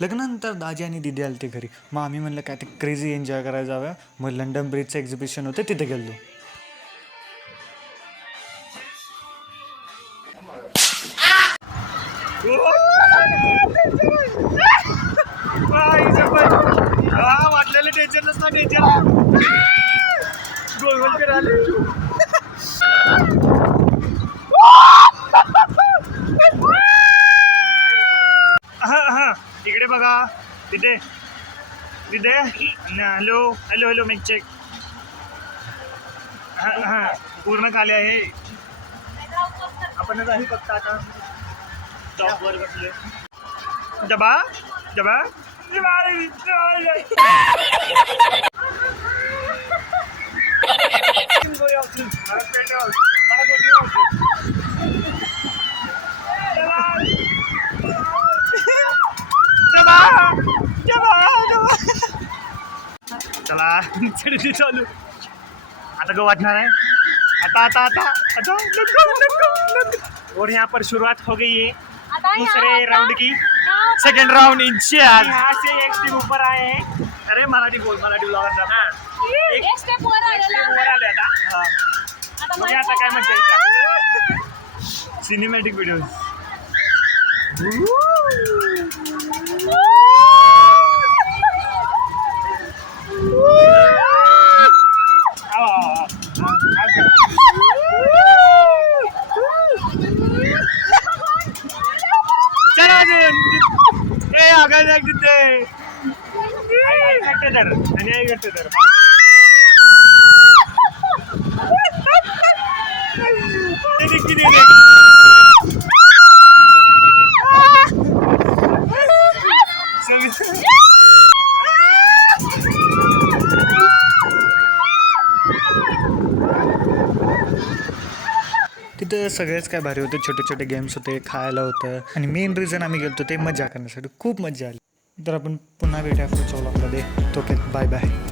लग्नानंतर दाजी आणि दिदी आले ते घरी. मग आम्ही म्हणलं काय ते क्रेझी एन्जॉय करायला जावं. मग लंडन ब्रिजचं एक्झिबिशन होतं, तिथे गेलो. वाटलेलं टेन्शन नसतं, टेन्शन गोल फिरायला. इकडे बघा, तिथे तिथे हॅलो हॅलो हॅलो मिक चेक. हां पूर्ण खाली आहे. आपणच आहे फक्त आता टॉपवर बसले. जबा जबा चला चढती चालू. आता को वाटणार है. आता आता आता आता और यहाँ पर शुरुआत हो गई है दूसरे राउंड की. Second round incharge. यहाँ से एक स्टेप ऊपर आए हैं. अरे मराठी बोल, मराठी ब्लॉगर. एक स्टेप वर वर आले आता. आता काय म्हणते सिनेमॅटिक व्हिडिओ. तिथं सगळेच काय भारी होते. छोटे छोटे गेम्स होते, खायला होतं. आणि मेन रिझन आम्ही गेलो ते मजा करण्यासाठी. खूप मजा आली. तर आपण पुन्हा भेटूया पुढच्या व्लॉगमध्ये. Okay, bye bye.